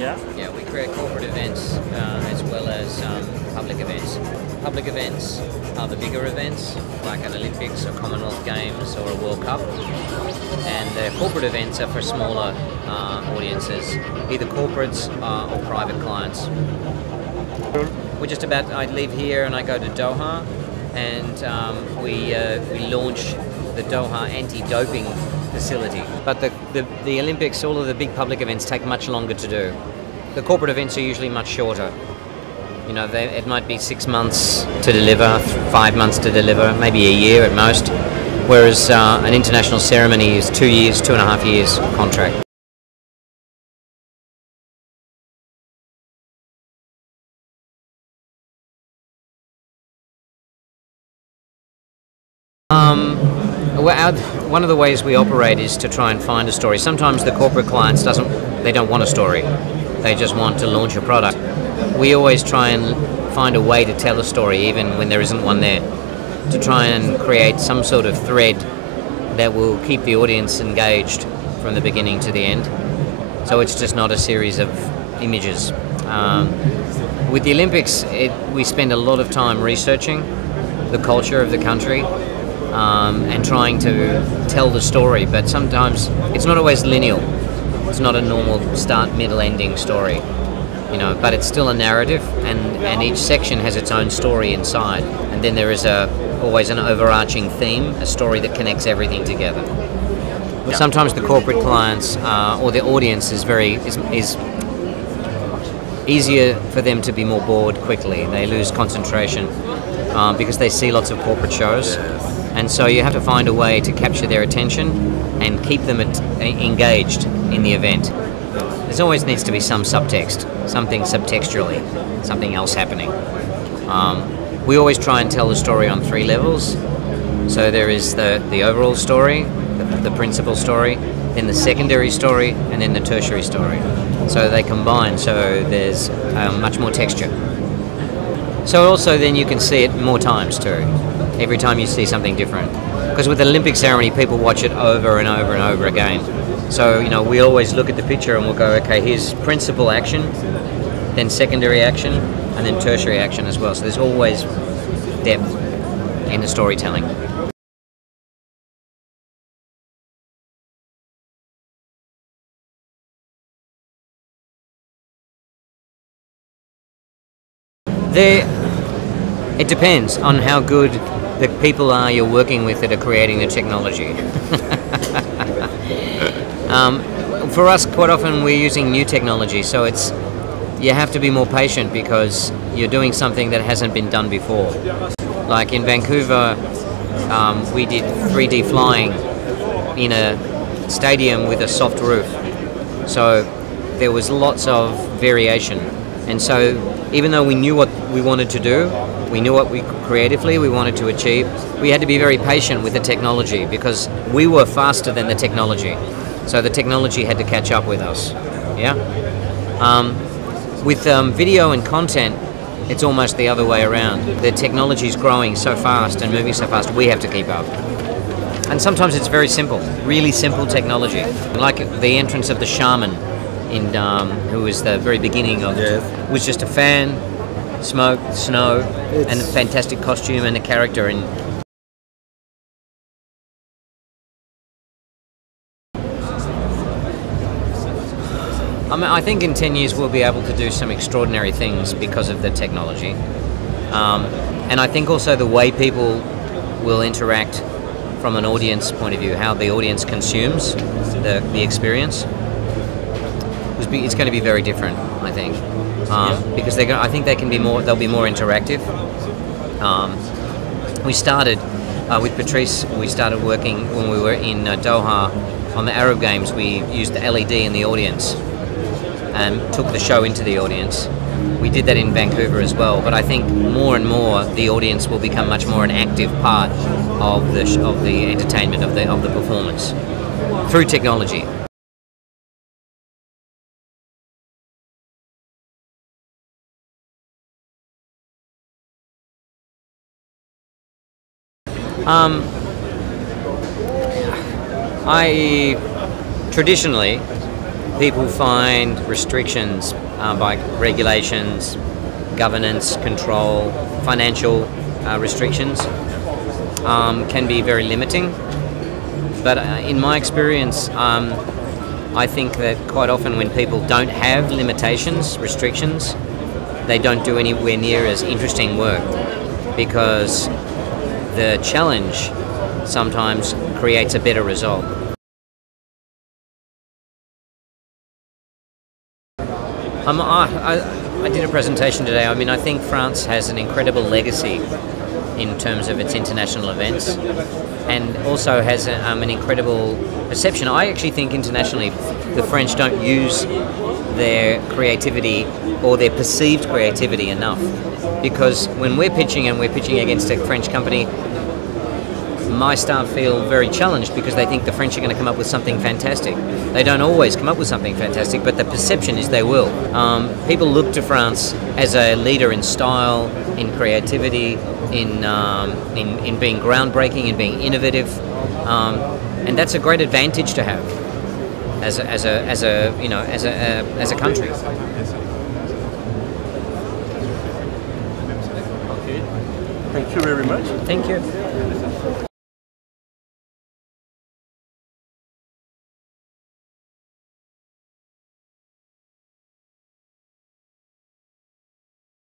Yeah? Yeah, we create corporate events as well as public events. Public events are the bigger events, like an Olympics or Commonwealth Games or a World Cup. And the corporate events are for smaller audiences, either corporates or private clients. We're just about, I leave here and I go to Doha, and we launch the Doha anti-doping facility. But the Olympics, all of the big public events take much longer to do. The corporate events are usually much shorter. You know, it might be 6 months to deliver, 5 months to deliver, maybe a year at most. Whereas an international ceremony is 2 years, 2.5 years contract. One of the ways we operate is to try and find a story. Sometimes the corporate clients don't want a story. They just want to launch a product. We always try and find a way to tell a story even when there isn't one there, to try and create some sort of thread that will keep the audience engaged from the beginning to the end. So it's just not a series of images. With the Olympics, we spend a lot of time researching the culture of the country and trying to tell the story, but sometimes it's not always linear. It's not a normal start, middle, ending story, you know, but it's still a narrative, and each section has its own story inside, and then there is always an overarching theme, a story that connects everything together. Yeah. Sometimes the corporate clients or the audience is easier for them to be more bored quickly. They lose concentration because they see lots of corporate shows. Yes. And so you have to find a way to capture their attention and keep them engaged in the event. There always needs to be some subtext, something subtextually, something else happening. We always try and tell the story on 3 levels. So there is the overall story, the principal story, then the secondary story, and then the tertiary story. So they combine, so there's much more texture. So also then you can see it more times too. Every time you see something different. Because with the Olympic ceremony, people watch it over and over and over again. So, you know, we always look at the picture and we'll go, okay, here's principal action, then secondary action, and then tertiary action as well. So there's always depth in the storytelling. It depends on how good the people are you're working with that are creating the technology. For us, quite often we're using new technology, so you have to be more patient because you're doing something that hasn't been done before. Like in Vancouver, we did 3D flying in a stadium with a soft roof. So there was lots of variation. And so even though we knew what we wanted to do, we knew what we creatively we wanted to achieve, we had to be very patient with the technology because we were faster than the technology. So the technology had to catch up with us. Yeah. With video and content, it's almost the other way around. The technology is growing so fast and moving so fast, we have to keep up. And sometimes it's very simple, really simple technology, like the entrance of the shaman who was the very beginning of it, was just a fan, smoke, snow, and a fantastic costume and a character. And I think in 10 years we'll be able to do some extraordinary things because of the technology. And I think also the way people will interact from an audience point of view, how the audience consumes the experience, it's going to be very different, I think. Because I think they'll be more interactive. We started with Patrice. We started working when we were in Doha on the Arab Games. We used the LED in the audience and took the show into the audience. We did that in Vancouver as well. But I think more and more the audience will become much more an active part of the entertainment of the performance through technology. Traditionally, people find restrictions by regulations, governance, control, financial restrictions can be very limiting. But in my experience, I think that quite often when people don't have limitations, restrictions, they don't do anywhere near as interesting work, because the challenge sometimes creates a better result. I did a presentation today. I mean, I think France has an incredible legacy in terms of its international events, and also has an incredible perception. I actually think internationally the French don't use their creativity or their perceived creativity enough, because when we're pitching against a French company, my staff feel very challenged because they think the French are going to come up with something fantastic. They don't always come up with something fantastic, but the perception is they will. People look to France as a leader in style, in creativity, in being groundbreaking, in being innovative, and that's a great advantage to have as a country. Okay. Thank you very much. Thank you.